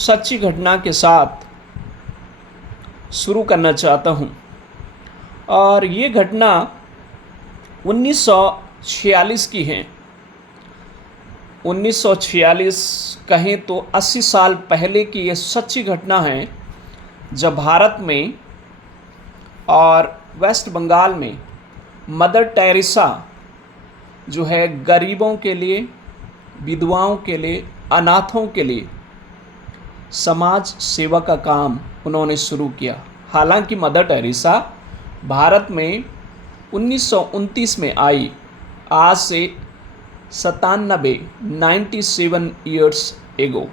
सच्ची घटना के साथ शुरू करना चाहता हूँ। और ये घटना 1946 की है। 1946 कहें तो 80 साल पहले की ये सच्ची घटना है, जब भारत में और वेस्ट बंगाल में मदर टेरेसा जो है गरीबों के लिए, विधवाओं के लिए, अनाथों के लिए समाज सेवा का काम उन्होंने शुरू किया। हालांकि मदर टेरेसा भारत में 1929 में आई, आज से 97 ईयर्स एगो,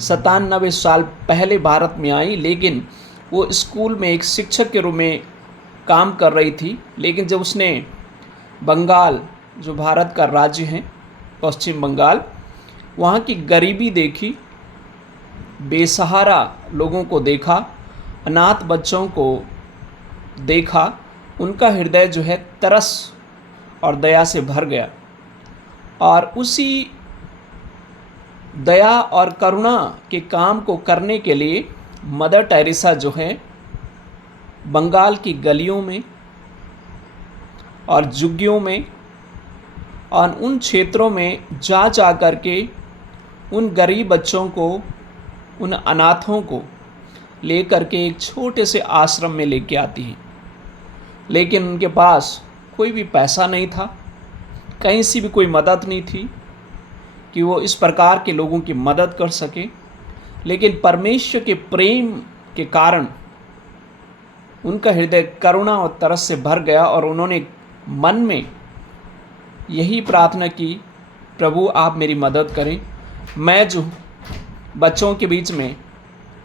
97 साल पहले भारत में आई। लेकिन वो स्कूल में एक शिक्षक के रूप में काम कर रही थी। लेकिन जब उसने बंगाल, जो भारत का राज्य है पश्चिम बंगाल, वहाँ की गरीबी देखी, बेसहारा लोगों को देखा, अनाथ बच्चों को देखा, उनका हृदय जो है तरस और दया से भर गया। और उसी दया और करुणा के काम को करने के लिए मदर टेरेसा जो है बंगाल की गलियों में और झुग्गियों में और उन क्षेत्रों में जा कर के उन गरीब बच्चों को, उन अनाथों को लेकर के एक छोटे से आश्रम में लेके आती हैं। लेकिन उनके पास कोई भी पैसा नहीं था, कहीं से भी कोई मदद नहीं थी कि वो इस प्रकार के लोगों की मदद कर सके। लेकिन परमेश्वर के प्रेम के कारण उनका हृदय करुणा और तरस से भर गया और उन्होंने मन में यही प्रार्थना की, प्रभु आप मेरी मदद करें, मैं जो बच्चों के बीच में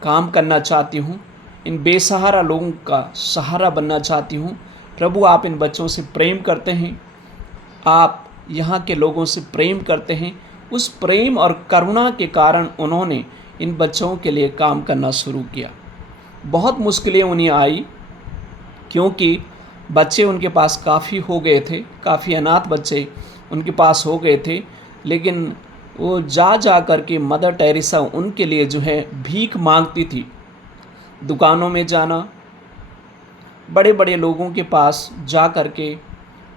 काम करना चाहती हूँ, इन बेसहारा लोगों का सहारा बनना चाहती हूँ। प्रभु आप इन बच्चों से प्रेम करते हैं, आप यहाँ के लोगों से प्रेम करते हैं। उस प्रेम और करुणा के कारण उन्होंने इन बच्चों के लिए काम करना शुरू किया। बहुत मुश्किलें उन्हें आई, क्योंकि बच्चे उनके पास काफ़ी हो गए थे, काफ़ी अनाथ बच्चे उनके पास हो गए थे। लेकिन वो जा कर के मदर टेरेसा उनके लिए जो है भीख मांगती थी। दुकानों में जाना, बड़े बड़े लोगों के पास जा कर के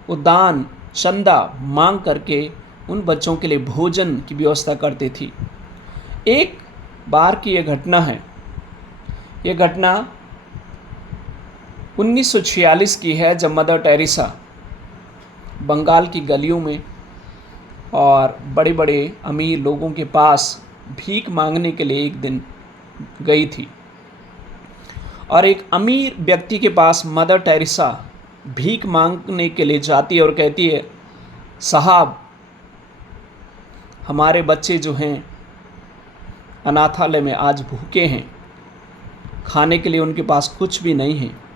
वो दान चंदा मांग करके उन बच्चों के लिए भोजन की व्यवस्था करती थी। एक बार की ये घटना है। ये घटना 1946 की है, जब मदर टेरेसा बंगाल की गलियों में और बड़े बड़े अमीर लोगों के पास भीख मांगने के लिए एक दिन गई थी। और एक अमीर व्यक्ति के पास मदर टेरेसा भीख मांगने के लिए जाती है और कहती है, साहब हमारे बच्चे जो हैं अनाथालय में आज भूखे हैं, खाने के लिए उनके पास कुछ भी नहीं है,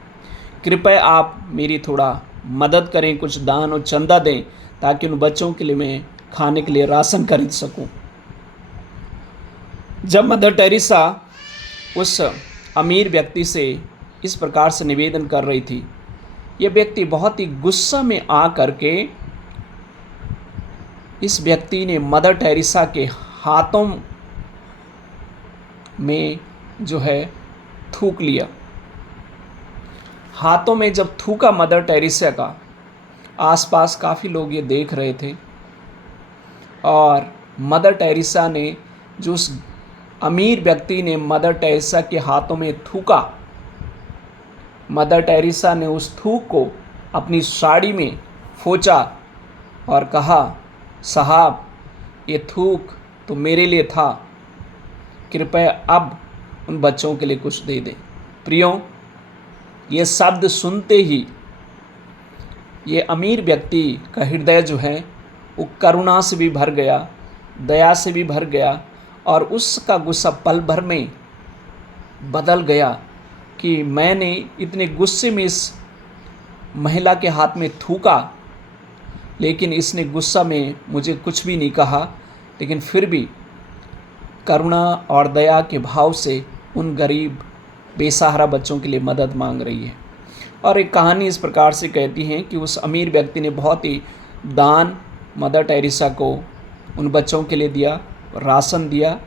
कृपया आप मेरी थोड़ा मदद करें, कुछ दान और चंदा दें ताकि उन बच्चों के लिए मैं खाने के लिए राशन खरीद सकूं। जब मदर टेरेसा उस अमीर व्यक्ति से इस प्रकार से निवेदन कर रही थी, ये व्यक्ति बहुत ही गुस्सा में आ करके इस व्यक्ति ने मदर टेरेसा के हाथों में जो है थूक लिया। हाथों में जब थूका मदर टेरेसा का, आसपास काफ़ी लोग ये देख रहे थे। और मदर टेरेसा ने, जो उस अमीर व्यक्ति ने मदर टेरेसा के हाथों में थूका, मदर टेरेसा ने उस थूक को अपनी साड़ी में फोंचा और कहा, साहब ये थूक तो मेरे लिए था, कृपया अब उन बच्चों के लिए कुछ दे दें। प्रियो, ये शब्द सुनते ही ये अमीर व्यक्ति का हृदय जो है वो करुणा से भी भर गया, दया से भी भर गया। और उसका गुस्सा पल भर में बदल गया कि मैंने इतने गुस्से में इस महिला के हाथ में थूका, लेकिन इसने गुस्सा में मुझे कुछ भी नहीं कहा, लेकिन फिर भी करुणा और दया के भाव से उन गरीब बेसहारा बच्चों के लिए मदद मांग रही है। और एक कहानी इस प्रकार से कहती है कि उस अमीर व्यक्ति ने बहुत ही दान मदर टेरेसा को उन बच्चों के लिए दिया, राशन दिया।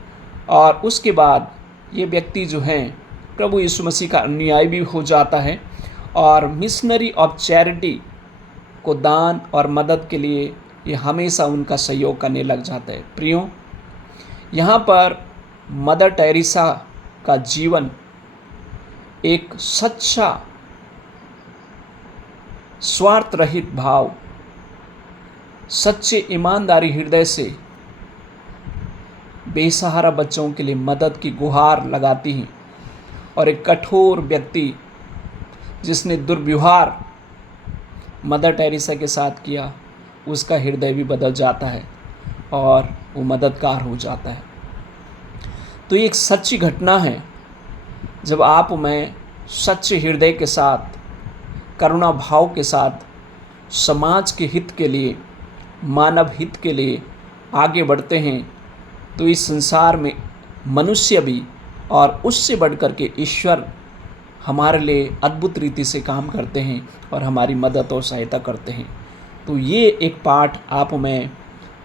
और उसके बाद ये व्यक्ति जो हैं प्रभु यीशु मसीह का अनुयायी भी हो जाता है और मिशनरी ऑफ चैरिटी को दान और मदद के लिए ये हमेशा उनका सहयोग करने लग जाता है। प्रियो, यहाँ पर मदर टेरेसा का जीवन एक सच्चा स्वार्थ रहित भाव, सच्चे ईमानदारी हृदय से बेसहारा बच्चों के लिए मदद की गुहार लगाती हैं और एक कठोर व्यक्ति जिसने दुर्व्यवहार मदर टेरेसा के साथ किया, उसका हृदय भी बदल जाता है और वो मददगार हो जाता है। तो ये एक सच्ची घटना है जब आप मैं सच्चे हृदय के साथ, करुणा भाव के साथ समाज के हित के लिए, मानव हित के लिए आगे बढ़ते हैं, तो इस संसार में मनुष्य भी और उससे बढ़कर के ईश्वर हमारे लिए अद्भुत रीति से काम करते हैं और हमारी मदद और सहायता करते हैं। तो ये एक पाठ आप मैं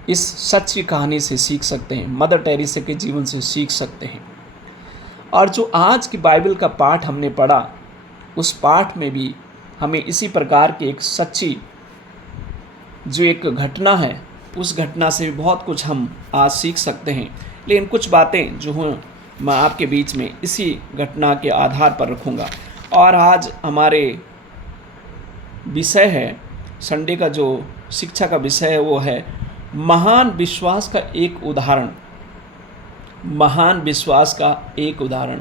इस सच्ची कहानी से सीख सकते हैं, मदर टेरेसा के जीवन से सीख सकते हैं। और जो आज की बाइबल का पाठ हमने पढ़ा, उस पाठ में भी हमें इसी प्रकार की एक सच्ची जो एक घटना है, उस घटना से भी बहुत कुछ हम आज सीख सकते हैं। लेकिन कुछ बातें जो हैं मैं आपके बीच में इसी घटना के आधार पर रखूँगा। और आज हमारे विषय है, संडे का जो शिक्षा का विषय है वो है महान विश्वास का एक उदाहरण। महान विश्वास का एक उदाहरण।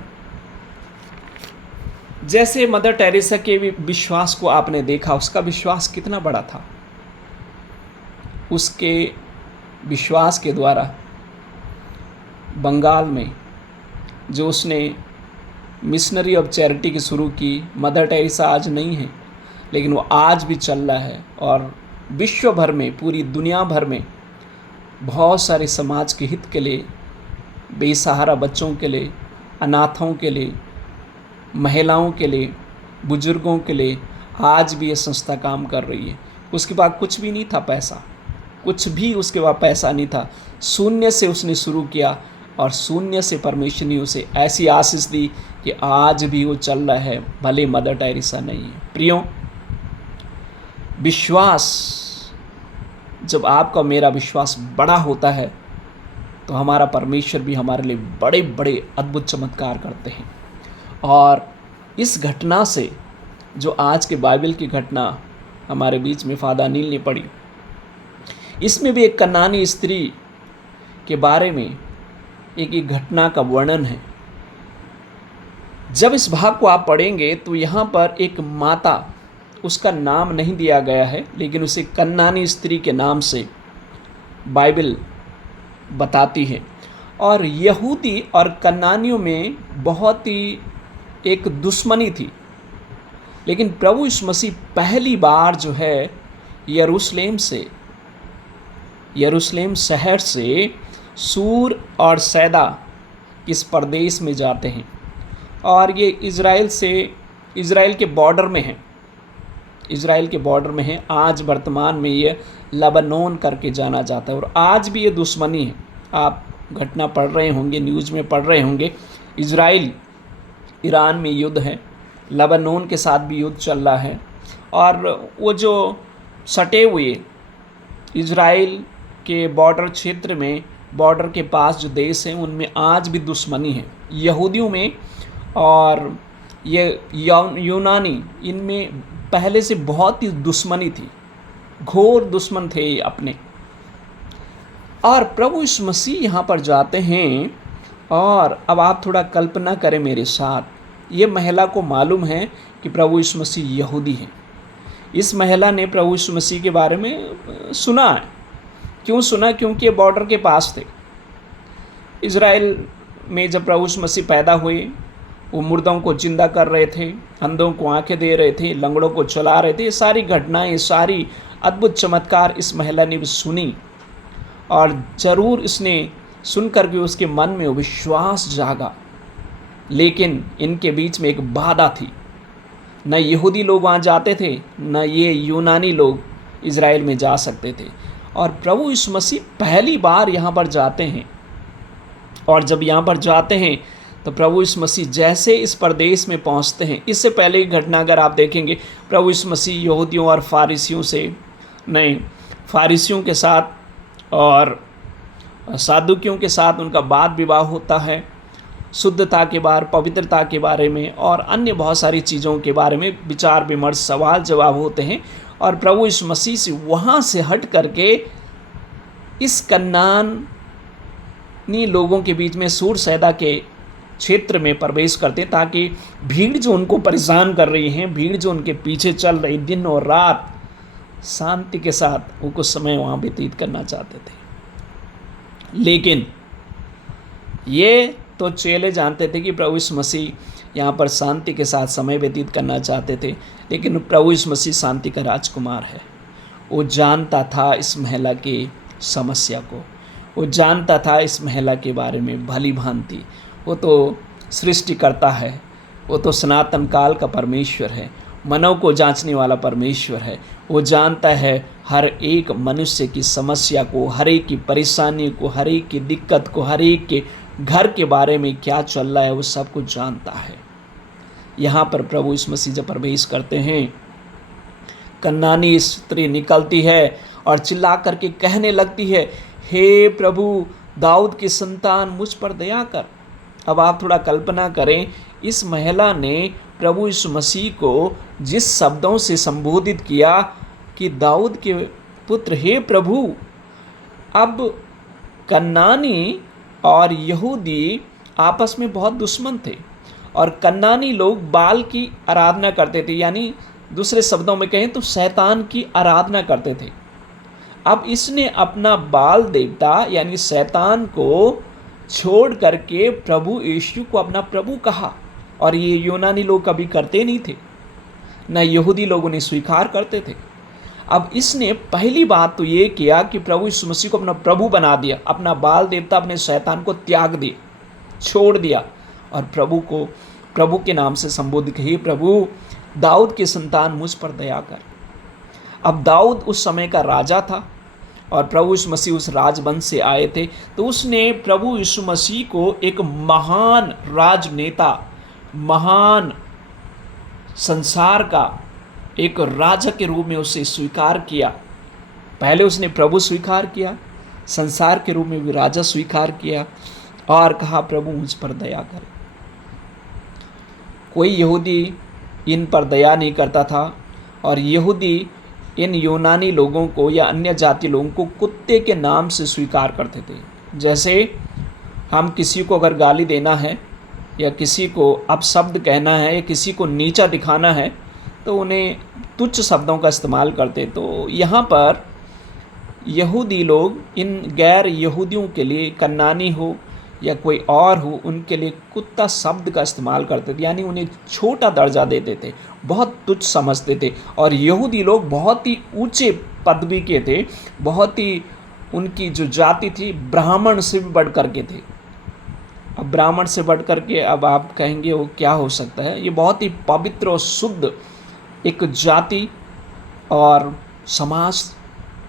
जैसे मदर टेरेसा के भी विश्वास को आपने देखा, उसका विश्वास कितना बड़ा था। उसके विश्वास के द्वारा बंगाल में जो उसने मिशनरी ऑफ चैरिटी की शुरू की, मदर टेरेसा आज नहीं है लेकिन वो आज भी चल रहा है और विश्व भर में, पूरी दुनिया भर में बहुत सारे समाज के हित के लिए, बेसहारा बच्चों के लिए, अनाथों के लिए, महिलाओं के लिए, बुजुर्गों के लिए आज भी ये संस्था काम कर रही है। उसके पास कुछ भी नहीं था पैसा, कुछ भी उसके पास पैसा नहीं था। शून्य से उसने शुरू किया और शून्य से परमेश्वर ने उसे ऐसी आशीष दी कि आज भी वो चल रहा है, भले मदर टेरेसा नहीं है। प्रियो, विश्वास, जब आपका मेरा विश्वास बड़ा होता है तो हमारा परमेश्वर भी हमारे लिए बड़े बड़े अद्भुत चमत्कार करते हैं। और इस घटना से, जो आज के बाइबल की घटना हमारे बीच में फादर अनिल ने पढ़ी, इसमें भी एक कनानी स्त्री के बारे में एक घटना का वर्णन है। जब इस भाग को आप पढ़ेंगे तो यहाँ पर एक माता, उसका नाम नहीं दिया गया है लेकिन उसे कनानी स्त्री के नाम से बाइबल बताती है। और यहूदी और कनानियों में बहुत ही एक दुश्मनी थी, लेकिन प्रभु यीशु मसीह पहली बार जो है यरूशलेम शहर से सूर और सैदा इस प्रदेश में जाते हैं और ये इज़राइल के बॉर्डर में है। इज़राइल के बॉर्डर में है। आज वर्तमान में ये लबनोन करके जाना जाता है और आज भी ये दुश्मनी है। आप घटना पढ़ रहे होंगे, न्यूज़ में पढ़ रहे होंगे, इज़राइल ईरान में युद्ध है, लबनोन के साथ भी युद्ध चल रहा है। और वो जो सटे हुए इज़राइल के बॉर्डर क्षेत्र में, बॉर्डर के पास जो देश हैं, उनमें आज भी दुश्मनी है यहूदियों में। और ये यूनानी, इनमें पहले से बहुत ही दुश्मनी थी, घोर दुश्मन थे ये अपने। और प्रभु यीशु मसीह यहाँ पर जाते हैं और अब आप थोड़ा कल्पना करें मेरे साथ, ये महिला को मालूम है कि प्रभु यीशु मसीह यहूदी हैं। इस महिला ने प्रभु यीशु मसीह के बारे में सुना है। क्यों सुना? क्योंकि ये बॉर्डर के पास थे। इज़राइल में जब प्रभु यीशु मसीह पैदा हुए, वो मुर्दों को जिंदा कर रहे थे, अंधों को आंखें दे रहे थे, लंगड़ों को चला रहे थे। ये सारी घटनाएं, सारी अद्भुत चमत्कार इस महिला ने भी सुनी और ज़रूर इसने सुन कर के उसके मन में विश्वास जागा। लेकिन इनके बीच में एक बाधा थी, न यहूदी लोग वहाँ जाते थे, न ये यूनानी लोग इज़राइल में जा सकते थे। और प्रभु यीशु मसीह पहली बार यहाँ पर जाते हैं और जब यहाँ पर जाते हैं तो प्रभु यीशु मसीह जैसे इस प्रदेश में पहुँचते हैं, इससे पहले की घटना अगर आप देखेंगे, प्रभु यीशु मसीह यहूदियों और फारिसियों के साथ और सादुकियों के साथ उनका वाद विवाह होता है, शुद्धता के बारे, पवित्रता के बारे में और अन्य बहुत सारी चीज़ों के बारे में विचार विमर्श, सवाल जवाब होते हैं। और प्रभु यीशु मसीह से वहाँ से हट करके इस कनानी लोगों के बीच में सूरसैदा के क्षेत्र में प्रवेश करते हैं, ताकि भीड़ जो उनको परेशान कर रही है, भीड़ जो उनके पीछे चल रही, दिन और रात शांति के साथ वो कुछ समय वहाँ व्यतीत करना चाहते थे। लेकिन ये तो चेले जानते थे कि प्रभु यीशु मसीह यहाँ पर शांति के साथ समय व्यतीत करना चाहते थे, लेकिन प्रभु यीशु मसीह शांति का राजकुमार है। वो जानता था इस महिला की समस्या को, वो जानता था इस महिला के बारे में भली भांति। वो तो सृष्टिकर्ता है, वो तो सनातन काल का परमेश्वर है, मनों को जांचने वाला परमेश्वर है। वो जानता है हर एक मनुष्य की समस्या को, हर एक की परेशानी को, हर एक की दिक्कत को, हर एक के घर के बारे में क्या चल रहा है, वो सब कुछ जानता है। यहाँ पर प्रभु यीशु मसीह जब प्रवेश करते हैं, कनानी स्त्री निकलती है और चिल्ला करके कहने लगती है, हे प्रभु दाऊद की संतान मुझ पर दया कर। अब आप थोड़ा कल्पना करें, इस महिला ने प्रभु यीशु मसीह को जिस शब्दों से संबोधित किया कि दाऊद के पुत्र हे प्रभु। अब कनानी और यहूदी आपस में बहुत दुश्मन थे और कनानी लोग बाल की आराधना करते थे, यानी दूसरे शब्दों में कहें तो शैतान की आराधना करते थे। अब इसने अपना बाल देवता यानी शैतान को छोड़ करके प्रभु यीशु को अपना प्रभु कहा, और ये यूनानी लोग कभी करते नहीं थे, न यहूदी लोग उन्हें स्वीकार करते थे। अब इसने पहली बात तो ये किया कि प्रभु यीशु मसीह को अपना प्रभु बना दिया, अपना बाल देवता अपने शैतान को त्याग दिया, छोड़ दिया और प्रभु के नाम से संबोधित किया, हे प्रभु दाऊद की संतान मुझ पर दया कर। अब दाऊद उस समय का राजा था और प्रभु यीशु मसीह उस राजवंश से आए थे, तो उसने प्रभु यीशु मसीह को एक महान राजनेता, महान संसार का एक राजा के रूप में उसे स्वीकार किया। पहले उसने प्रभु स्वीकार किया, संसार के रूप में भी राजा स्वीकार किया और कहा प्रभु मुझ पर दया कर। कोई यहूदी इन पर दया नहीं करता था और यहूदी इन यूनानी लोगों को या अन्य जाति लोगों को कुत्ते के नाम से स्वीकार करते थे। जैसे हम किसी को अगर गाली देना है या किसी को अपशब्द कहना है या किसी को नीचा दिखाना है तो उन्हें तुच्छ शब्दों का इस्तेमाल करते। तो यहाँ पर यहूदी लोग इन गैर यहूदियों के लिए, कनानी हो या कोई और हो, उनके लिए कुत्ता शब्द का इस्तेमाल करते थे, यानी उन्हें छोटा दर्जा देते थे, बहुत तुच्छ समझते थे। और यहूदी लोग बहुत ही ऊंचे पदवी के थे, बहुत ही उनकी जो जाति थी ब्राह्मण से भी बढ़ करके थे। अब ब्राह्मण से बढ़ करके अब आप कहेंगे वो क्या हो सकता है, ये बहुत ही पवित्र और शुद्ध एक जाति और समाज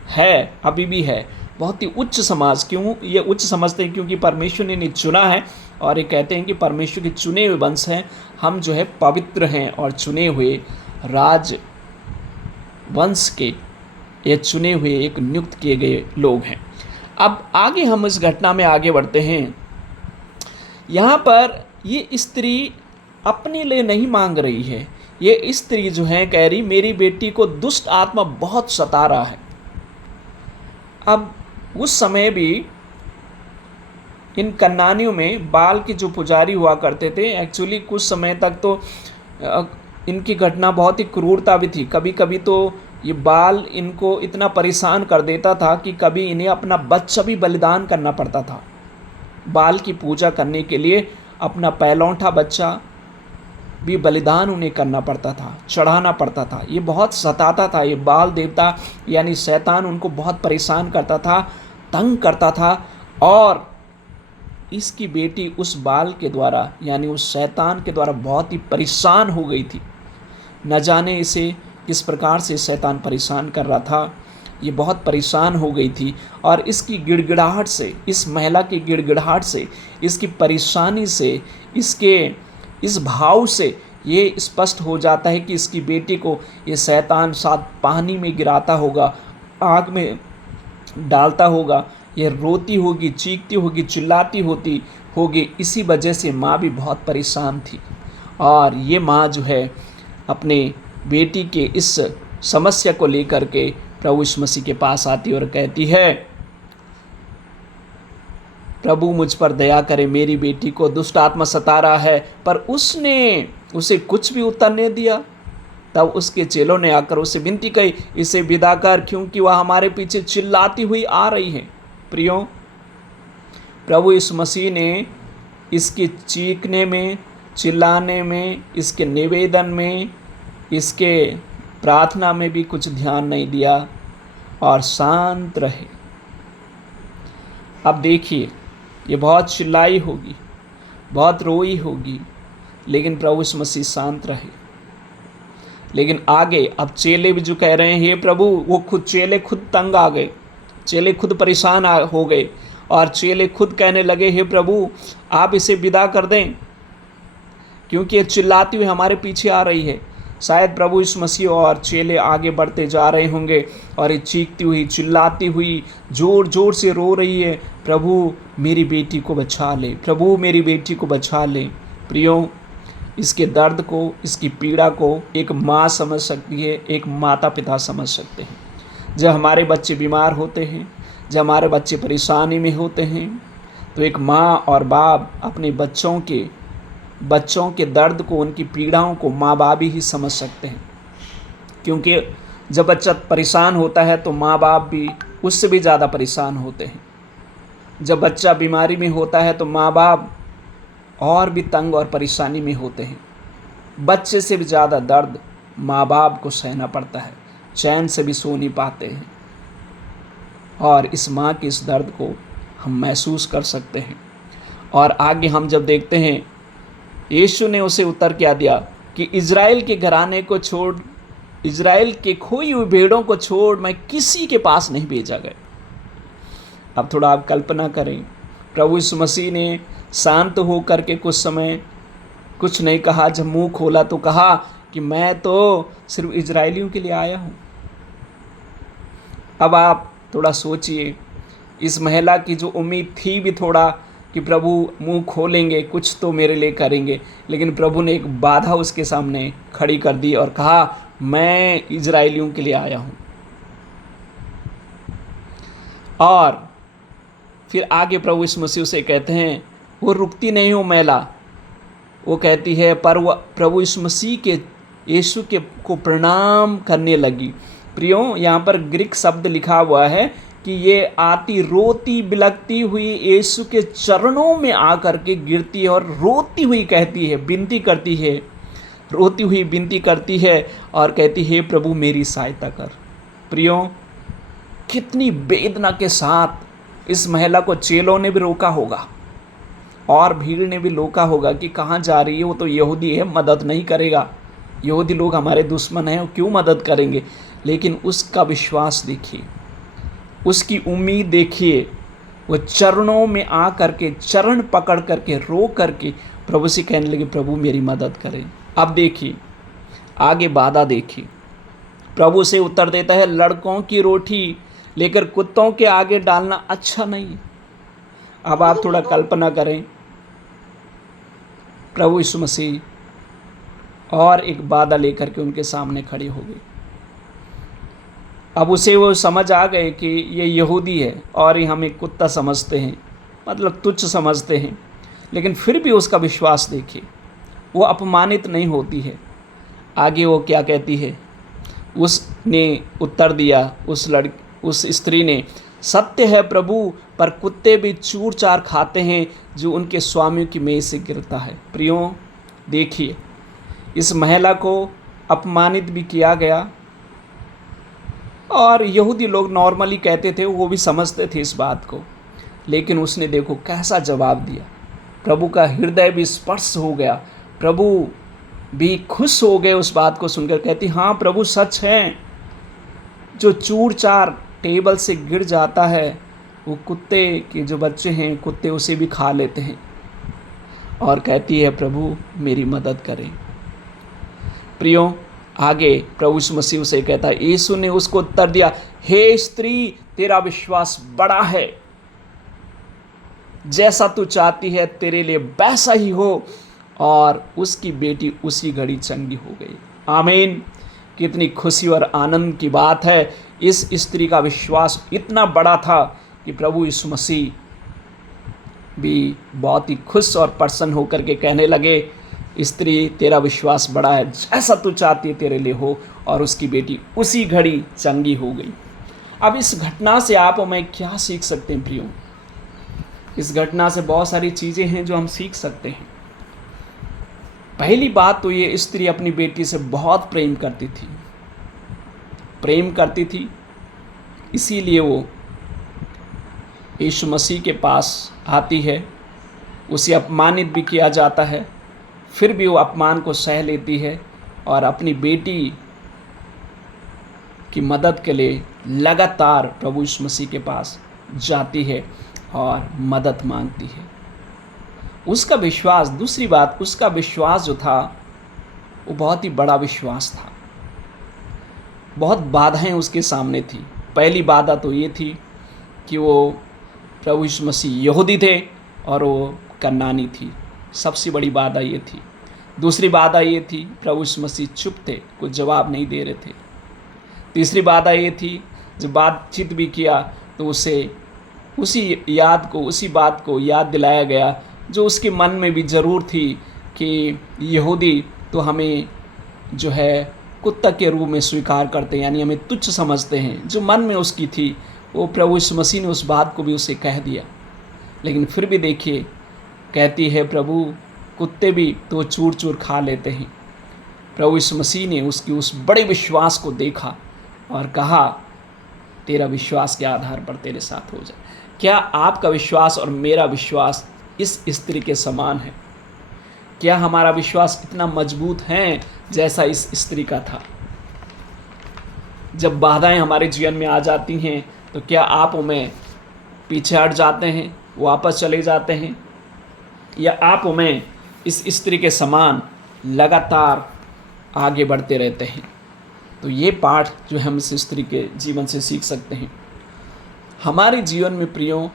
है, अभी भी है, बहुत ही उच्च समाज। क्यों ये उच्च समझते हैं? क्योंकि परमेश्वर ने इन्हें चुना है और ये कहते हैं कि परमेश्वर के चुने हुए वंश हैं, हम जो है पवित्र हैं और चुने हुए राज वंश के ये चुने हुए एक नियुक्त किए गए लोग हैं। अब आगे हम इस घटना में आगे बढ़ते हैं। यहाँ पर ये स्त्री अपने लिए नहीं मांग रही है, ये स्त्री जो है कह रही मेरी बेटी को दुष्ट आत्मा बहुत सता रहा है। अब उस समय भी इन कनानियों में बाल के जो पुजारी हुआ करते थे, एक्चुअली कुछ समय तक तो इनकी घटना बहुत ही क्रूरता भी थी। कभी कभी तो ये बाल इनको इतना परेशान कर देता था कि कभी इन्हें अपना बच्चा भी बलिदान करना पड़ता था। बाल की पूजा करने के लिए अपना पहलौठा बच्चा भी बलिदान उन्हें करना पड़ता था, चढ़ाना पड़ता था। ये बहुत सताता था, ये बाल देवता यानी शैतान उनको बहुत परेशान करता था, तंग करता था। और इसकी बेटी उस बाल के द्वारा यानी उस शैतान के द्वारा बहुत ही परेशान हो गई थी। न जाने इसे किस प्रकार से शैतान परेशान कर रहा था। ये बहुत परेशान हो गई थी और इसकी गिड़गिड़ाहट से, इस महिला की गिड़गिड़ाहट से, इसकी परेशानी से, इसके इस भाव से ये स्पष्ट हो जाता है कि इसकी बेटी को ये शैतान साथ पानी में गिराता होगा, आग में डालता होगा, ये रोती होगी, चीखती होगी, चिल्लाती होगी। इसी वजह से माँ भी बहुत परेशान थी और ये माँ जो है अपने बेटी के इस समस्या को लेकर के प्रभु यीशु मसीह के पास आती और कहती है, प्रभु मुझ पर दया करे, मेरी बेटी को दुष्ट आत्मा सता रहा है। पर उसने उसे कुछ भी उत्तर नहीं दिया। तब उसके चेलों ने आकर उसे विनती की, इसे विदा कर, क्योंकि वह हमारे पीछे चिल्लाती हुई आ रही है। प्रियो, प्रभु यीशु मसीह ने इसके चीखने में, चिल्लाने में, इसके निवेदन में, इसके प्रार्थना में भी कुछ ध्यान नहीं दिया और शांत रहे। अब देखिए, ये बहुत चिल्लाई होगी, बहुत रोई होगी, लेकिन प्रभु यीशु मसीह शांत रहे। लेकिन आगे अब चेले भी जो कह रहे हैं, हे प्रभु, वो चेले खुद तंग आ गए, चेले खुद परेशान हो गए और चेले खुद कहने लगे, हे प्रभु आप इसे विदा कर दें, क्योंकि ये चिल्लाती हुई हमारे पीछे आ रही है। शायद प्रभु यीशु मसीह और चेले आगे बढ़ते जा रहे होंगे और ये चीखती हुई, चिल्लाती हुई, ज़ोर ज़ोर से रो रही है, प्रभु मेरी बेटी को बचा ले, प्रभु मेरी बेटी को बचा ले। प्रियो, इसके दर्द को, इसकी पीड़ा को एक माँ समझ सकती है, एक माता पिता समझ सकते हैं। जब हमारे बच्चे बीमार होते हैं, जब हमारे बच्चे परेशानी में होते हैं, तो एक माँ और बाप अपने बच्चों के दर्द को, उनकी पीड़ाओं को माँ बाप ही समझ सकते हैं। क्योंकि जब बच्चा परेशान होता है तो माँ बाप भी उससे भी ज़्यादा परेशान होते हैं। जब बच्चा बीमारी में होता है तो माँ बाप और भी तंग और परेशानी में होते हैं। बच्चे से भी ज़्यादा दर्द माँ बाप को सहना पड़ता है, चैन से भी सो नहीं पाते हैं। और इस माँ के इस दर्द को हम महसूस कर सकते हैं। और आगे हम जब देखते हैं, यीशु ने उसे उत्तर क्या दिया कि इज़राइल के घराने को छोड़, इज़राइल के खोई हुई भेड़ों को छोड़ मैं किसी के पास नहीं भेजा गया। अब थोड़ा आप कल्पना करें, प्रभु यीशु मसीह ने शांत हो करके कुछ समय कुछ नहीं कहा। जब मुंह खोला तो कहा कि मैं तो सिर्फ इजरायलियों के लिए आया हूँ। अब आप थोड़ा सोचिए, इस महिला की जो उम्मीद थी भी थोड़ा कि प्रभु मुंह खोलेंगे, कुछ तो मेरे लिए करेंगे, लेकिन प्रभु ने एक बाधा उसके सामने खड़ी कर दी और कहा, मैं इजरायलियों के लिए आया हूँ। और फिर आगे प्रभु यीशु मसीह से कहते हैं, वो रुकती नहीं हो महिला, वो कहती है, पर वह प्रभु यीशु मसीह के यीशु के को प्रणाम करने लगी। प्रियो, यहाँ पर ग्रीक शब्द लिखा हुआ है कि ये आती रोती बिलखती हुई यीशु के चरणों में आकर के गिरती है और रोती हुई कहती है, विनती करती है, रोती हुई विनती करती है और कहती है, प्रभु मेरी सहायता कर। प्रियो, कितनी वेदना के साथ इस महिला को चेलों ने भी रोका होगा और भीड़ ने भी रोका होगा कि कहाँ जा रही है, वो तो यहूदी है, मदद नहीं करेगा, यहूदी लोग हमारे दुश्मन हैं, वो क्यों मदद करेंगे। लेकिन उसका विश्वास देखिए, उसकी उम्मीद देखिए, वो चरणों में आ करके, चरण पकड़ करके, रो करके प्रभु से कहने लगे, प्रभु मेरी मदद करें। अब देखिए आगे बाधा देखिए, प्रभु से उत्तर देता है, लड़कों की रोटी लेकर कुत्तों के आगे डालना अच्छा नहीं। अब आप थोड़ा कल्पना करें, प्रभु यीशु मसीह और एक बाधा लेकर के उनके सामने खड़े हो गए। अब उसे वो समझ आ गए कि ये यहूदी है और ये हमें कुत्ता समझते हैं, मतलब तुच्छ समझते हैं, लेकिन फिर भी उसका विश्वास देखिए, वो अपमानित नहीं होती है। आगे वो क्या कहती है, उसने उत्तर दिया, उस स्त्री ने, सत्य है प्रभु, पर कुत्ते भी चूर चार खाते हैं जो उनके स्वामियों की मेज से गिरता है। प्रियो, देखिए, इस महिला को अपमानित भी किया गया और यहूदी लोग नॉर्मली कहते थे, वो भी समझते थे इस बात को, लेकिन उसने देखो कैसा जवाब दिया। प्रभु का हृदय भी स्पर्श हो गया, प्रभु भी खुश हो गए उस बात को सुनकर। कहती, हाँ प्रभु सच है, जो चूर चार टेबल से गिर जाता है, वो कुत्ते के जो बच्चे हैं, कुत्ते उसे भी खा लेते हैं, और कहती है प्रभु मेरी मदद करें। प्रियो, आगे प्रभु यीशु मसीह उसे कहता है, यीशु ने उसको उत्तर दिया, हे स्त्री, तेरा विश्वास बड़ा है, जैसा तू चाहती है तेरे लिए वैसा ही हो। और उसकी बेटी उसी घड़ी चंगी हो गई। आमीन। कितनी खुशी और आनंद की बात है। इस स्त्री का विश्वास इतना बड़ा था कि प्रभु यीशु मसीह भी बहुत ही खुश और प्रसन्न होकर के कहने लगे, स्त्री, तेरा विश्वास बड़ा है, जैसा तू चाहती है तेरे लिए हो। और उसकी बेटी उसी घड़ी चंगी हो गई। अब इस घटना से आप और मैं क्या सीख सकते हैं प्रियो? इस घटना से बहुत सारी चीज़ें हैं जो हम सीख सकते हैं। पहली बात तो ये, स्त्री अपनी बेटी से बहुत प्रेम करती थी, इसीलिए वो यीशु मसीह के पास आती है। उसे अपमानित भी किया जाता है, फिर भी वो अपमान को सह लेती है और अपनी बेटी की मदद के लिए लगातार प्रभु यीशु मसीह के पास जाती है और मदद मांगती है। उसका विश्वास, दूसरी बात, उसका विश्वास जो था वो बहुत ही बड़ा विश्वास था। बहुत बाधाएं उसके सामने थी। पहली बाधा तो ये थी कि वो प्रभु यीशु मसीह यहूदी थे और वो कनानी थी, सबसे बड़ी बाधा ये थी। दूसरी बाधा ये थी, प्रभु यीशु मसीह चुप थे, कुछ जवाब नहीं दे रहे थे। तीसरी बाधा ये थी, जब बातचीत भी किया तो उसे उसी बात को याद दिलाया गया जो उसके मन में भी ज़रूर थी कि यहूदी तो हमें जो है कुत्ता के रूप में स्वीकार करते हैं, यानी हमें तुच्छ समझते हैं। जो मन में उसकी थी, वो प्रभु यीशु मसीह ने उस बात को भी उसे कह दिया। लेकिन फिर भी देखिए, कहती है, प्रभु कुत्ते भी तो चूर चूर खा लेते हैं। प्रभु यीशु मसीह ने उसकी उस बड़े विश्वास को देखा और कहा, तेरा विश्वास के आधार पर तेरे साथ हो जाए। क्या आपका विश्वास और मेरा विश्वास इस स्त्री के समान है? क्या हमारा विश्वास इतना मजबूत है जैसा इस स्त्री का था? जब बाधाएं हमारे जीवन में आ जाती हैं तो क्या आप और मैं पीछे हट जाते हैं, वापस चले जाते हैं, या आप और मैं इस स्त्री के समान लगातार आगे बढ़ते रहते हैं? तो ये पाठ जो हम इस स्त्री के जीवन से सीख सकते हैं। हमारे जीवन में प्रियो,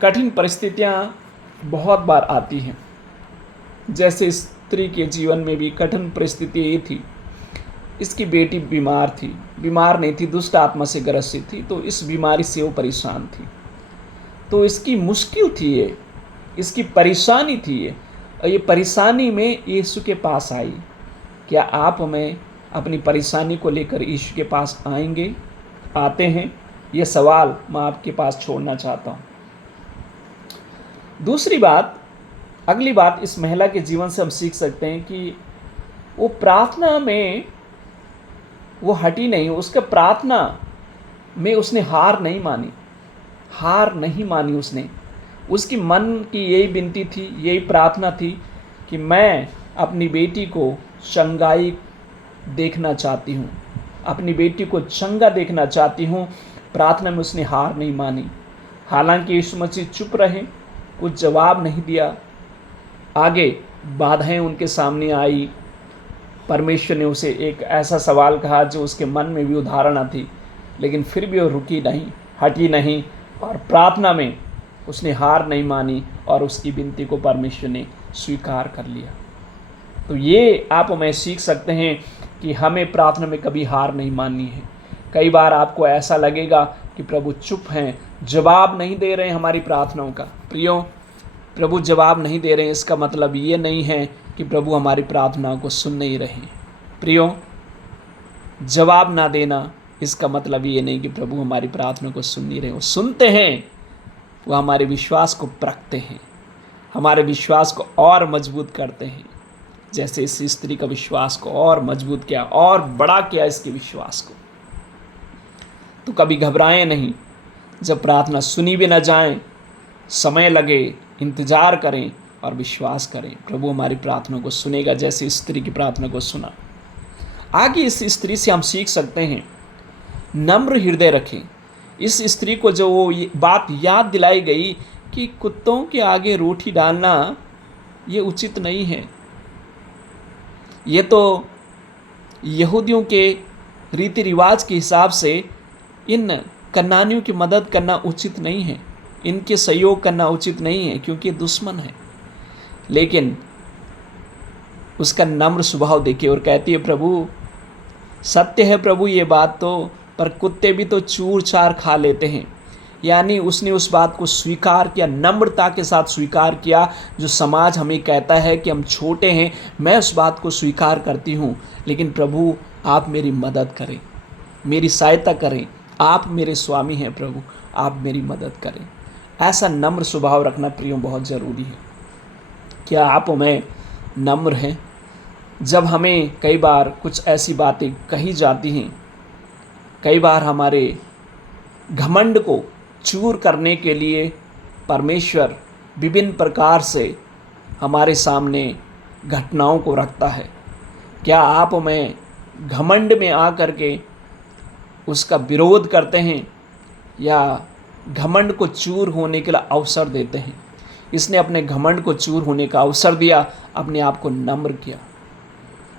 कठिन परिस्थितियाँ बहुत बार आती हैं। जैसे स्त्री के जीवन में भी कठिन परिस्थिति ये थी, इसकी बेटी बीमार नहीं थी, दुष्ट आत्मा से ग्रसित थी, तो इस बीमारी से वो परेशान थी। तो इसकी मुश्किल थी ये, इसकी परेशानी थी ये, और ये परेशानी में यीशु के पास आई। क्या आप हमें अपनी परेशानी को लेकर यीशु के पास आते हैं? ये सवाल मैं आपके पास छोड़ना चाहता हूँ। दूसरी बात, अगली बात इस महिला के जीवन से हम सीख सकते हैं कि वो प्रार्थना में वो हटी नहीं। उसके प्रार्थना में उसने हार नहीं मानी उसने। उसकी मन की यही विनती थी, यही प्रार्थना थी कि मैं अपनी बेटी को चंगाई देखना चाहती हूँ, अपनी बेटी को चंगा देखना चाहती हूँ। प्रार्थना में उसने हार नहीं मानी। हालांकि यीशु मसीह चुप रहे, कुछ जवाब नहीं दिया। आगे बाधाएं उनके सामने आई। परमेश्वर ने उसे एक ऐसा सवाल कहा जो उसके मन में भी उदाहरण थी, लेकिन फिर भी वो रुकी नहीं, हटी नहीं, और प्रार्थना में उसने हार नहीं मानी और उसकी विनती को परमेश्वर ने स्वीकार कर लिया। तो ये आप और मैं सीख सकते हैं कि हमें प्रार्थना में कभी हार नहीं माननी है। कई बार आपको ऐसा लगेगा कि प्रभु चुप हैं, जवाब नहीं दे रहे हैं हमारी प्रार्थनाओं का। प्रियो, प्रभु जवाब नहीं दे रहे हैं, इसका मतलब ये नहीं है कि प्रभु हमारी प्रार्थनाओं को सुन नहीं रहे हैं। प्रियो, जवाब ना देना इसका मतलब ये नहीं कि प्रभु हमारी प्रार्थना को सुन नहीं रहे। वो सुनते हैं, वो हमारे विश्वास को परखते हैं, हमारे विश्वास को और मजबूत करते हैं। जैसे इस स्त्री का विश्वास को और मजबूत किया और बड़ा किया इसके विश्वास को। तो कभी घबराएं नहीं, जब प्रार्थना सुनी भी न जाए, समय लगे, इंतज़ार करें और विश्वास करें, प्रभु हमारी प्रार्थना को सुनेगा, जैसे इस स्त्री की प्रार्थना को सुना। आगे इस स्त्री से हम सीख सकते हैं, नम्र हृदय रखें। इस स्त्री को जो वो बात याद दिलाई गई कि कुत्तों के आगे रोटी डालना ये उचित नहीं है, ये तो यहूदियों के रीति रिवाज के हिसाब से इन कनानियों की मदद करना उचित नहीं है, इनके सहयोग करना उचित नहीं है, क्योंकि ये दुश्मन है। लेकिन उसका नम्र स्वभाव देखिए और कहती है, प्रभु सत्य है प्रभु ये बात तो, पर कुत्ते भी तो चूर चार खा लेते हैं। यानी उसने उस बात को स्वीकार किया, नम्रता के साथ स्वीकार किया। जो समाज हमें कहता है कि हम छोटे हैं, मैं उस बात को स्वीकार करती हूँ, लेकिन प्रभु आप मेरी मदद करें, मेरी सहायता करें, आप मेरे स्वामी हैं प्रभु, आप मेरी मदद करें। ऐसा नम्र स्वभाव रखना प्रियो बहुत ज़रूरी है। क्या आप में नम्र हैं? जब हमें कई बार कुछ ऐसी बातें कही जाती हैं, कई बार हमारे घमंड को चूर करने के लिए परमेश्वर विभिन्न प्रकार से हमारे सामने घटनाओं को रखता है। क्या आप में घमंड में आकर के उसका विरोध करते हैं या घमंड को चूर होने के लिए अवसर देते हैं? इसने अपने घमंड को चूर होने का अवसर दिया, अपने आप को नम्र किया,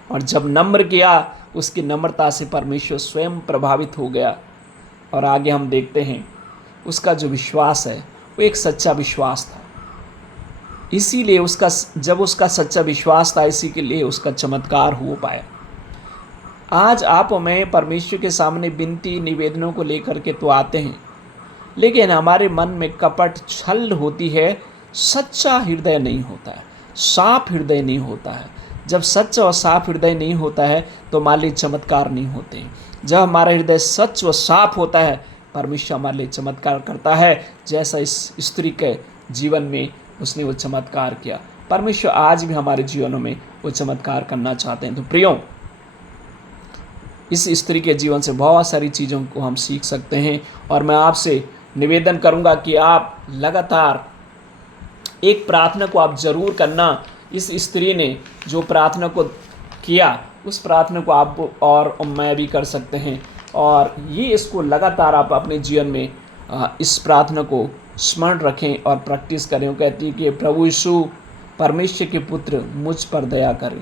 और जब नम्र किया उसकी नम्रता से परमेश्वर स्वयं प्रभावित हो गया। और आगे हम देखते हैं उसका जो विश्वास है वो एक सच्चा विश्वास था, इसीलिए उसका जब उसका सच्चा विश्वास था, इसी के लिए उसका चमत्कार हो पाया। आज आप में परमेश्वर के सामने विनती निवेदनों को लेकर के तो आते हैं, लेकिन हमारे मन में कपट छल होती है, सच्चा हृदय नहीं होता है, साफ हृदय नहीं होता है। जब सच्चा और साफ हृदय नहीं होता है तो हमारे लिए चमत्कार नहीं होते हैं। जब हमारा हृदय सच व साफ होता है, परमेश्वर हमारे लिए चमत्कार करता है, जैसा इस स्त्री के जीवन में उसने वो चमत्कार किया। परमेश्वर आज भी हमारे जीवनों में वो चमत्कार करना चाहते हैं। तो प्रियो, इस स्त्री के जीवन से बहुत सारी चीज़ों को हम सीख सकते हैं, और मैं आपसे निवेदन करूंगा कि आप लगातार एक प्रार्थना को आप जरूर करना। इस स्त्री ने जो प्रार्थना को किया, उस प्रार्थना को आप और मैं भी कर सकते हैं, और ये इसको लगातार आप अपने जीवन में इस प्रार्थना को स्मरण रखें और प्रैक्टिस करें। वो कहती है कि प्रभु यीशु परमेश्वर के पुत्र मुझ पर दया करें,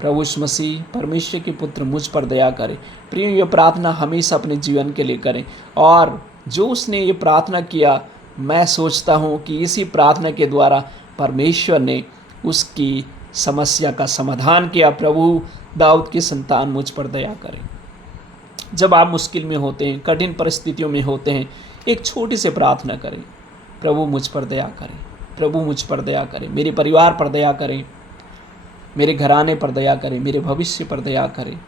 प्रभु यीशु मसीह परमेश्वर के पुत्र मुझ पर दया करें। प्रिय, ये प्रार्थना हमेशा अपने जीवन के लिए करें, और जो उसने ये प्रार्थना किया, मैं सोचता हूँ कि इसी प्रार्थना के द्वारा परमेश्वर ने उसकी समस्या का समाधान किया। प्रभु दाऊद की संतान मुझ पर दया करें। जब आप मुश्किल में होते हैं, कठिन परिस्थितियों में होते हैं, एक छोटी सी प्रार्थना करें, प्रभु मुझ पर दया करें, प्रभु मुझ पर दया करें, मेरे परिवार पर दया करें, मेरे घराने पर दया करें, मेरे भविष्य पर दया करें।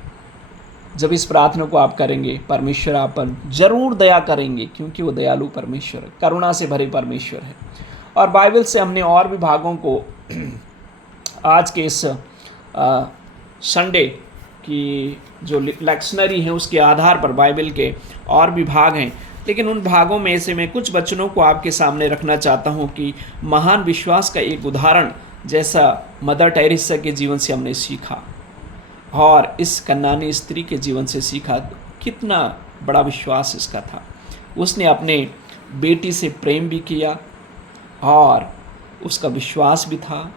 जब इस प्रार्थना को आप करेंगे, परमेश्वर आप पर जरूर दया करेंगे, क्योंकि वो दयालु परमेश्वर है, करुणा से भरे परमेश्वर है। और बाइबल से हमने और भी भागों को आज के इस संडे की जो लेक्शनरी है उसके आधार पर बाइबल के और भी भाग हैं, लेकिन उन भागों में से मैं कुछ वचनों को आपके सामने रखना चाहता हूं कि महान विश्वास का एक उदाहरण जैसा मदर टेरेसा के जीवन से हमने सीखा, और इस कनानी स्त्री के जीवन से सीखा कितना बड़ा विश्वास इसका था। उसने अपने बेटी से प्रेम भी किया, और उसका विश्वास भी था।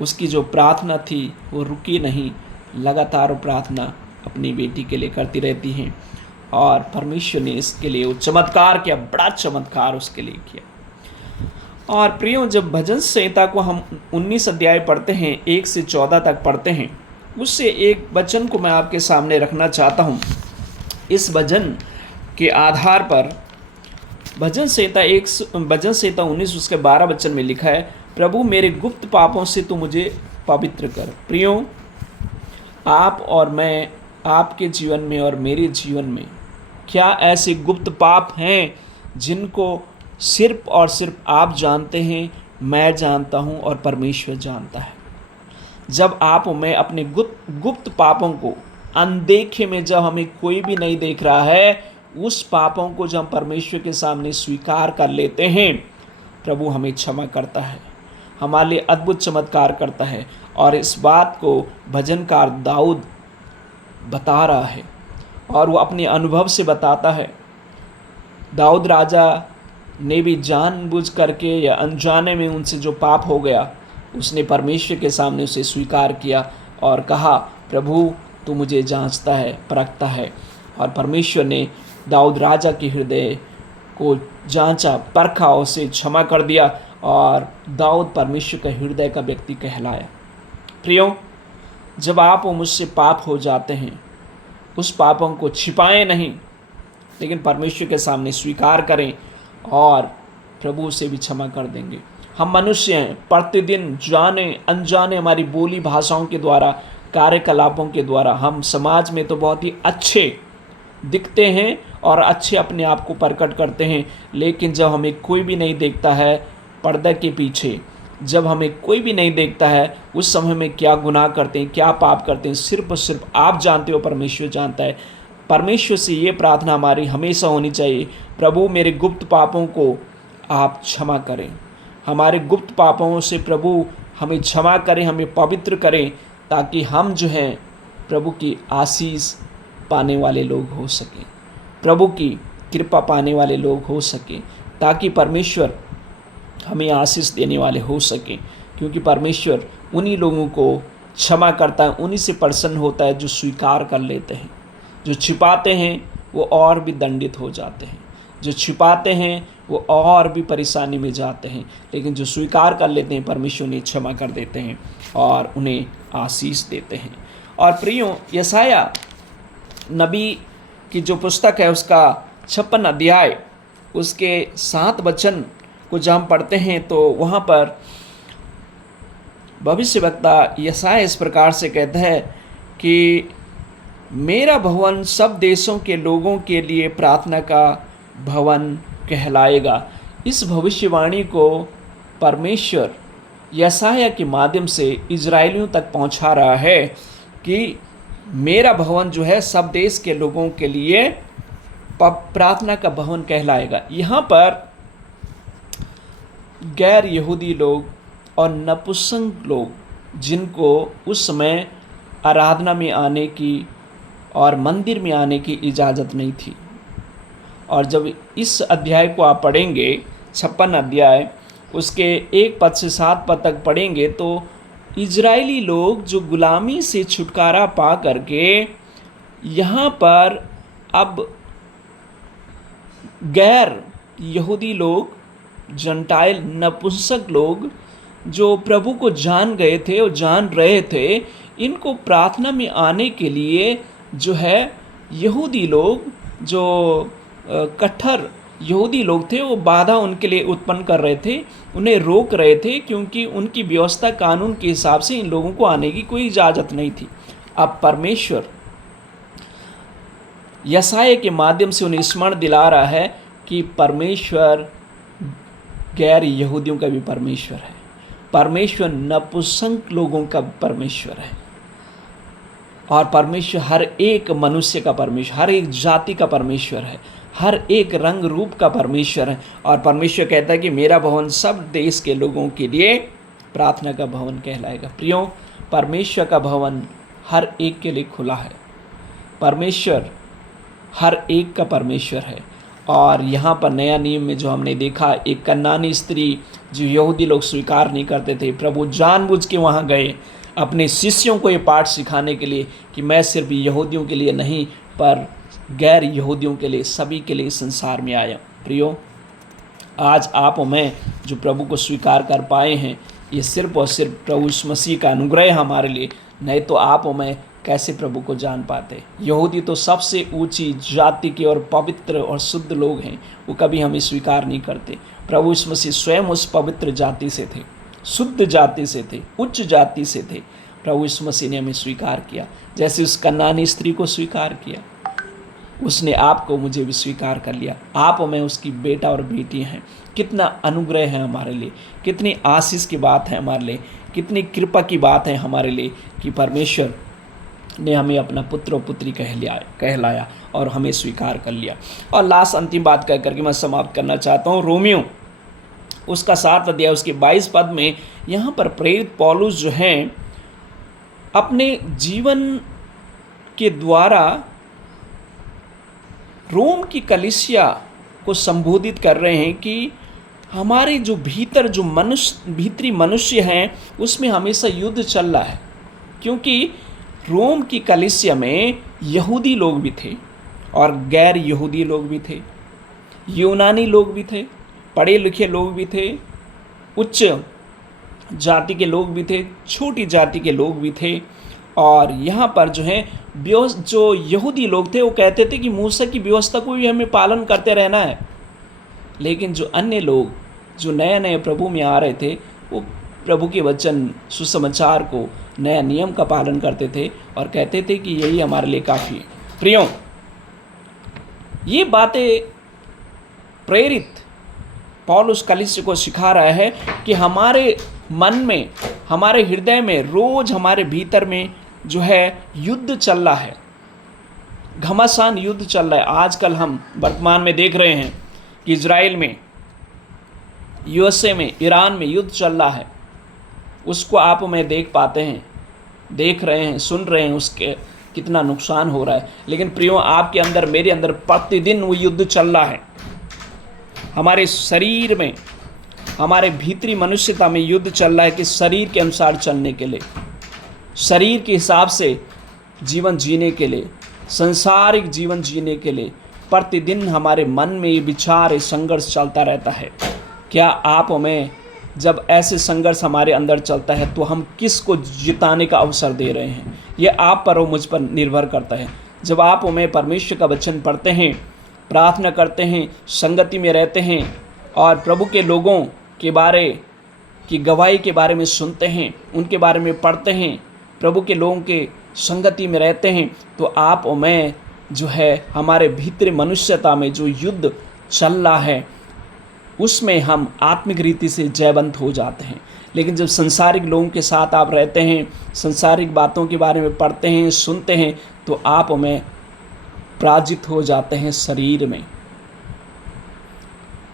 उसकी जो प्रार्थना थी वो रुकी नहीं, लगातार प्रार्थना अपनी बेटी के लिए करती रहती हैं, और परमेश्वर ने इसके लिए वो चमत्कार किया, बड़ा चमत्कार उसके लिए किया। और प्रियो, जब भजन संहिता को हम 19 अध्याय पढ़ते हैं, 1 से 14 तक पढ़ते हैं, उससे एक वचन को मैं आपके सामने रखना चाहता हूँ। इस भजन के आधार पर भजन संहिता 19 उसके 12 वचन में लिखा है, प्रभु मेरे गुप्त पापों से तू मुझे पवित्र कर। प्रियो, आप और मैं, आपके जीवन में और मेरे जीवन में क्या ऐसे गुप्त पाप हैं जिनको सिर्फ और सिर्फ आप जानते हैं, मैं जानता हूं और परमेश्वर जानता है। जब आप मैं अपने गुप्त पापों को अनदेखे में, जब हमें कोई भी नहीं देख रहा है, उस पापों को जब हम परमेश्वर के सामने स्वीकार कर लेते हैं, प्रभु हमें क्षमा करता है, हमारे लिए अद्भुत चमत्कार करता है। और इस बात को भजनकार दाऊद बता रहा है, और वो अपने अनुभव से बताता है। दाऊद राजा ने भी जानबूझ करके या अनजाने में उनसे जो पाप हो गया, उसने परमेश्वर के सामने उसे स्वीकार किया और कहा, प्रभु तू मुझे जांचता है, परखता है। और परमेश्वर ने दाऊद राजा के हृदय को जांचा, परखा, उसे क्षमा कर दिया और दाऊद परमेश्वर के हृदय का व्यक्ति कहलाया। प्रियो, जब आप और मुझसे पाप हो जाते हैं, उस पापों को छिपाएं नहीं, लेकिन परमेश्वर के सामने स्वीकार करें और प्रभु से भी क्षमा कर देंगे। हम मनुष्य हैं, प्रतिदिन जाने अनजाने हमारी बोली भाषाओं के द्वारा, कार्यकलापों के द्वारा हम समाज में तो बहुत ही अच्छे दिखते हैं और अच्छे अपने आप को प्रकट करते हैं, लेकिन जब हमें कोई भी नहीं देखता है पर्दे के पीछे, जब हमें कोई भी नहीं देखता है, उस समय में क्या गुनाह करते हैं, क्या पाप करते हैं, सिर्फ और सिर्फ आप जानते हो, परमेश्वर जानता है। परमेश्वर से ये प्रार्थना हमारी हमेशा होनी चाहिए, प्रभु मेरे गुप्त पापों को आप क्षमा करें। हमारे गुप्त पापों से प्रभु हमें क्षमा करें, हमें पवित्र करें, ताकि हम जो हैं प्रभु की आशीष पाने वाले लोग हो सकें, प्रभु की कृपा पाने वाले लोग हो सकें, ताकि परमेश्वर हमें आशीष देने वाले हो सकें। क्योंकि परमेश्वर उन्हीं लोगों को क्षमा करता है, उन्हीं से प्रसन्न होता है जो स्वीकार कर लेते हैं। जो छिपाते हैं वो और भी दंडित हो जाते हैं, जो छिपाते हैं वो और भी परेशानी में जाते हैं, लेकिन जो स्वीकार कर लेते हैं परमेश्वर उन्हें क्षमा कर देते हैं और उन्हें आशीष देते हैं। और प्रियो, यशाया नबी की जो पुस्तक है उसका 56 अध्याय उसके 7 वचन को जब हम पढ़ते हैं तो वहाँ पर भविष्यवक्ता यशाया इस प्रकार से कहता है कि मेरा भवन सब देशों के लोगों के लिए प्रार्थना का भवन कहलाएगा। इस भविष्यवाणी को परमेश्वर यशाया के माध्यम से इजरायलियों तक पहुंचा रहा है कि मेरा भवन जो है सब देश के लोगों के लिए प्रार्थना का भवन कहलाएगा। यहाँ पर गैर यहूदी लोग और नपुंसक लोग, जिनको उस समय आराधना में आने की और मंदिर में आने की इजाज़त नहीं थी, और जब इस अध्याय को आप पढ़ेंगे 56 अध्याय उसके 1 पद से 7 पद तक पढ़ेंगे तो इजरायली लोग जो गुलामी से छुटकारा पा करके यहाँ पर अब गैर यहूदी लोग, जंटाइल नपुंसक लोग जो प्रभु को जान गए थे और जान रहे थे, इनको प्रार्थना में आने के लिए जो है यहूदी लोग, जो कट्टर यहूदी लोग थे, वो बाधा उनके लिए उत्पन्न कर रहे थे, उन्हें रोक रहे थे, क्योंकि उनकी व्यवस्था कानून के हिसाब से इन लोगों को आने की कोई इजाज़त नहीं थी। अब परमेश्वर यशाया के माध्यम से उन्हें स्मरण दिला रहा है कि परमेश्वर गैर यहूदियों का भी परमेश्वर है, परमेश्वर नपुंसक लोगों का परमेश्वर है, और परमेश्वर हर एक मनुष्य का परमेश्वर, हर एक जाति का परमेश्वर है, हर एक रंग रूप का परमेश्वर है। और परमेश्वर कहता है कि मेरा भवन सब देश के लोगों के लिए प्रार्थना का भवन कहलाएगा। प्रियो, परमेश्वर का भवन हर एक के लिए खुला है, परमेश्वर हर एक का परमेश्वर है। और यहाँ पर नया नियम में जो हमने देखा, एक कनानी स्त्री जो यहूदी लोग स्वीकार नहीं करते थे, प्रभु जानबूझ के वहाँ गए अपने शिष्यों को ये पाठ सिखाने के लिए कि मैं सिर्फ यहूदियों के लिए नहीं पर गैर यहूदियों के लिए, सभी के लिए संसार में आया। प्रियो, आज आप और मैं जो प्रभु को स्वीकार कर पाए हैं, ये सिर्फ और सिर्फ प्रभु यीशु मसीह का अनुग्रह है हमारे लिए, नहीं तो आप और मैं कैसे प्रभु को जान पाते। यहूदी तो सबसे ऊंची जाति के और पवित्र और शुद्ध लोग हैं, वो कभी हमें स्वीकार नहीं करते। प्रभु यीशु मसीह स्वयं उस पवित्र जाति से थे, शुद्ध जाति से थे, उच्च जाति से थे। प्रभु यीशु मसीह ने हमें स्वीकार किया, जैसे उस कनानी स्त्री को स्वीकार किया, उसने आपको मुझे भी स्वीकार कर लिया। आप और मैं उसकी बेटा और बेटी हैं। कितना अनुग्रह है हमारे लिए, कितनी आशीष की बात है हमारे लिए, कितनी कृपा की बात है हमारे लिए कि परमेश्वर ने हमें अपना पुत्र और पुत्री कहलाया और हमें स्वीकार कर लिया। और लास्ट अंतिम बात कह करके मैं समाप्त करना चाहता हूँ। रोमियो उसका 7 अध्याय उसके 22 पद में यहाँ पर प्रेरित पौलुस जो हैं अपने जीवन के द्वारा रोम की कलीसिया को संबोधित कर रहे हैं कि हमारे जो भीतर जो भीतरी मनुष्य हैं उसमें हमेशा युद्ध चल रहा है, क्योंकि रोम की कलीसिया में यहूदी लोग भी थे और गैर यहूदी लोग भी थे, यूनानी लोग भी थे, पढ़े लिखे लोग भी थे, उच्च जाति के लोग भी थे, छोटी जाति के लोग भी थे। और यहाँ पर जो है जो यहूदी लोग थे वो कहते थे कि मूसा की व्यवस्था को भी हमें पालन करते रहना है, लेकिन जो अन्य लोग जो नए नए प्रभु में आ रहे थे वो प्रभु के वचन सुसमाचार को, नया नियम का पालन करते थे और कहते थे कि यही हमारे लिए काफ़ी है। प्रियों, ये बातें प्रेरित पौलुस कलीसिया को सिखा रहा है कि हमारे मन में, हमारे हृदय में रोज हमारे भीतर में जो है युद्ध चल रहा है, घमासान युद्ध चल रहा है। आजकल हम वर्तमान में देख रहे हैं कि इजराइल में, यूएसए में, ईरान में युद्ध चल रहा है। उसको आप मैं देख पाते हैं, देख रहे हैं, सुन रहे हैं उसके कितना नुकसान हो रहा है। लेकिन प्रियों, आपके अंदर, मेरे अंदर प्रतिदिन वो युद्ध चल रहा है। हमारे शरीर में, हमारे भीतरी मनुष्यता में युद्ध चल रहा है कि शरीर के अनुसार चलने के लिए, शरीर के हिसाब से जीवन जीने के लिए, संसारिक जीवन जीने के लिए प्रतिदिन हमारे मन में ये विचार, ये संघर्ष चलता रहता है। क्या आप हमें, जब ऐसे संघर्ष हमारे अंदर चलता है तो हम किस को जिताने का अवसर दे रहे हैं, ये आप पर और मुझ पर निर्भर करता है। जब आप हमें परमेश्वर का वचन पढ़ते हैं, प्रार्थना करते हैं, संगति में रहते हैं और प्रभु के लोगों के बारे की गवाही के बारे में सुनते हैं, उनके बारे में पढ़ते हैं, प्रभु के लोगों के संगति में रहते हैं, तो आप और मैं जो है हमारे भीतरी मनुष्यता में जो युद्ध चल रहा है उसमें हम आत्मिक रीति से जयवंत हो जाते हैं। लेकिन जब संसारिक लोगों के साथ आप रहते हैं, संसारिक बातों के बारे में पढ़ते हैं, सुनते हैं, तो आप हमें पराजित हो जाते हैं शरीर में,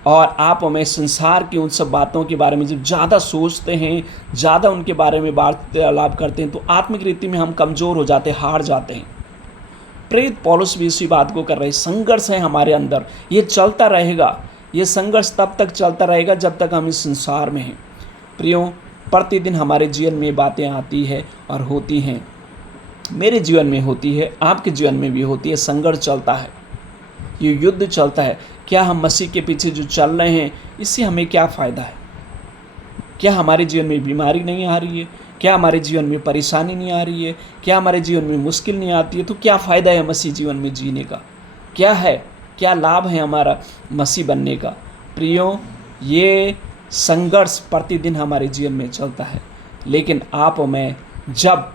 और आप हमें संसार की उन सब बातों के बारे में जब ज़्यादा सोचते हैं, ज़्यादा उनके बारे में वार्तालाप करते हैं, तो आत्मिक रीति में हम कमज़ोर हो जाते हैं, हार जाते हैं। प्रेरित पौलुस भी इसी बात को कर रहे हैं। संघर्ष है हमारे अंदर, ये चलता रहेगा। ये संघर्ष तब तक चलता रहेगा जब तक हम इस संसार में हैं। प्रियों, प्रतिदिन हमारे जीवन में बातें आती है और होती हैं, मेरे जीवन में होती है, आपके जीवन में भी होती है। संघर्ष चलता है, ये युद्ध चलता है। क्या हम मसीह के पीछे जो चल रहे हैं, इससे हमें क्या फ़ायदा है? क्या हमारे जीवन में बीमारी नहीं आ रही है? क्या हमारे जीवन में परेशानी नहीं आ रही है? क्या हमारे जीवन में मुश्किल नहीं आती है? तो क्या फ़ायदा है मसीह जीवन में जीने का? क्या है, क्या लाभ है हमारा मसीह बनने का? प्रियों, ये संघर्ष प्रतिदिन हमारे जीवन में चलता है। लेकिन आप और मैं जब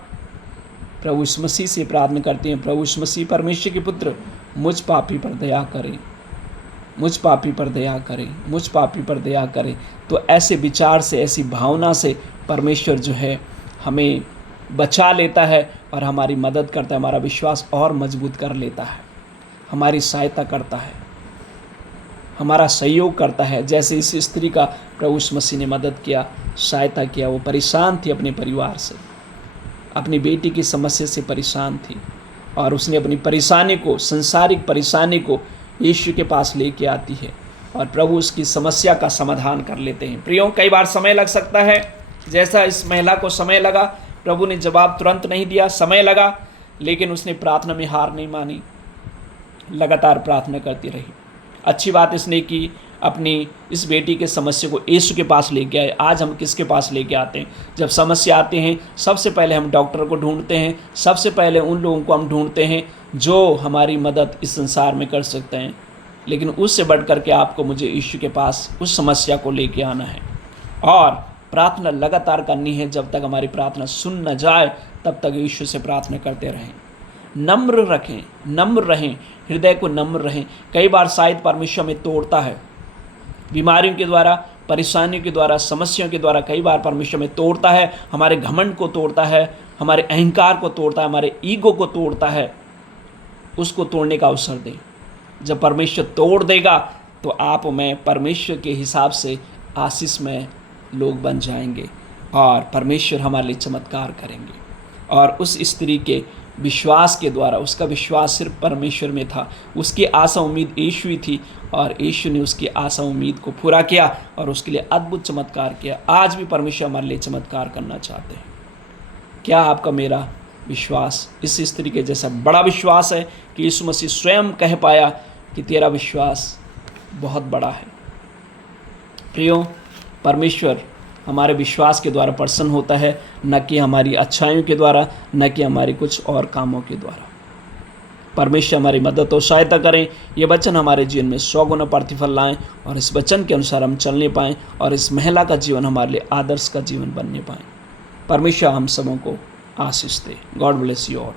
प्रभु यीशु मसीह से प्रार्थना करते हैं, प्रभु यीशु मसीह परमेश्वर के पुत्र, मुझ पापी पर दया करें, मुझ पापी पर दया करें, मुझ पापी पर दया करें, तो ऐसे विचार से, ऐसी भावना से परमेश्वर जो है हमें बचा लेता है और हमारी मदद करता है, हमारा विश्वास और मजबूत कर लेता है, हमारी सहायता करता है, हमारा सहयोग करता है। जैसे इस स्त्री का प्रभु यीशु मसीह ने मदद किया, सहायता किया। वो परेशान थी अपने परिवार से, अपनी बेटी की समस्या से परेशान थी, और उसने अपनी परेशानी को, संसारिक परेशानी को यीशु के पास लेके आती है और प्रभु उसकी समस्या का समाधान कर लेते हैं। प्रियों, कई बार समय लग सकता है, जैसा इस महिला को समय लगा। प्रभु ने जवाब तुरंत नहीं दिया, समय लगा, लेकिन उसने प्रार्थना में हार नहीं मानी, लगातार प्रार्थना करती रही। अच्छी बात इसने की, अपनी इस बेटी के समस्या को यीशु के पास लेके आए। आज हम किसके पास लेके आते हैं? जब समस्या आती हैं, सबसे पहले हम डॉक्टर को ढूंढते हैं, सबसे पहले उन लोगों को हम ढूंढते हैं जो हमारी मदद इस संसार में कर सकते हैं। लेकिन उससे बढ़ कर के आपको, मुझे यीशु के पास उस समस्या को लेके आना है और प्रार्थना लगातार करनी है। जब तक हमारी प्रार्थना सुन न जाए, तब तक यीशु से प्रार्थना करते रहें। नम्र रखें, नम्र रहें, हृदय को नम्र रहें। कई बार शायद परमेश्वर में तोड़ता है, बीमारियों के द्वारा, परेशानियों के द्वारा, समस्याओं के द्वारा कई बार परमेश्वर में तोड़ता है। हमारे घमंड को तोड़ता है, हमारे अहंकार को तोड़ता है, हमारे ईगो को तोड़ता है। उसको तोड़ने का अवसर दें। जब परमेश्वर तोड़ देगा तो आप मैं परमेश्वर के हिसाब से आशीष में लोग बन जाएंगे और परमेश्वर हमारे लिए चमत्कार करेंगे। और उस स्त्री के विश्वास के द्वारा, उसका विश्वास सिर्फ परमेश्वर में था, उसकी आशा उम्मीद यीशु ही थी और यीशु ने उसकी आशा उम्मीद को पूरा किया और उसके लिए अद्भुत चमत्कार किया। आज भी परमेश्वर हमारे लिए चमत्कार करना चाहते हैं। क्या आपका मेरा विश्वास इस स्त्री के जैसा बड़ा विश्वास है कि यीशु मसीह स्वयं कह पाया कि तेरा विश्वास बहुत बड़ा है? प्रियो, परमेश्वर हमारे विश्वास के द्वारा प्रसन्न होता है, न कि हमारी अच्छाइयों के द्वारा, न कि हमारे कुछ और कामों के द्वारा। परमेश्वर हमारी मदद और सहायता करें, ये वचन हमारे जीवन में 100 गुना प्रतिफल लाएं और इस वचन के अनुसार हम चलने पाएं और इस महिला का जीवन हमारे लिए आदर्श का जीवन बनने पाएं। परमेश्वर हम सबों को आशीष दे। God bless you all.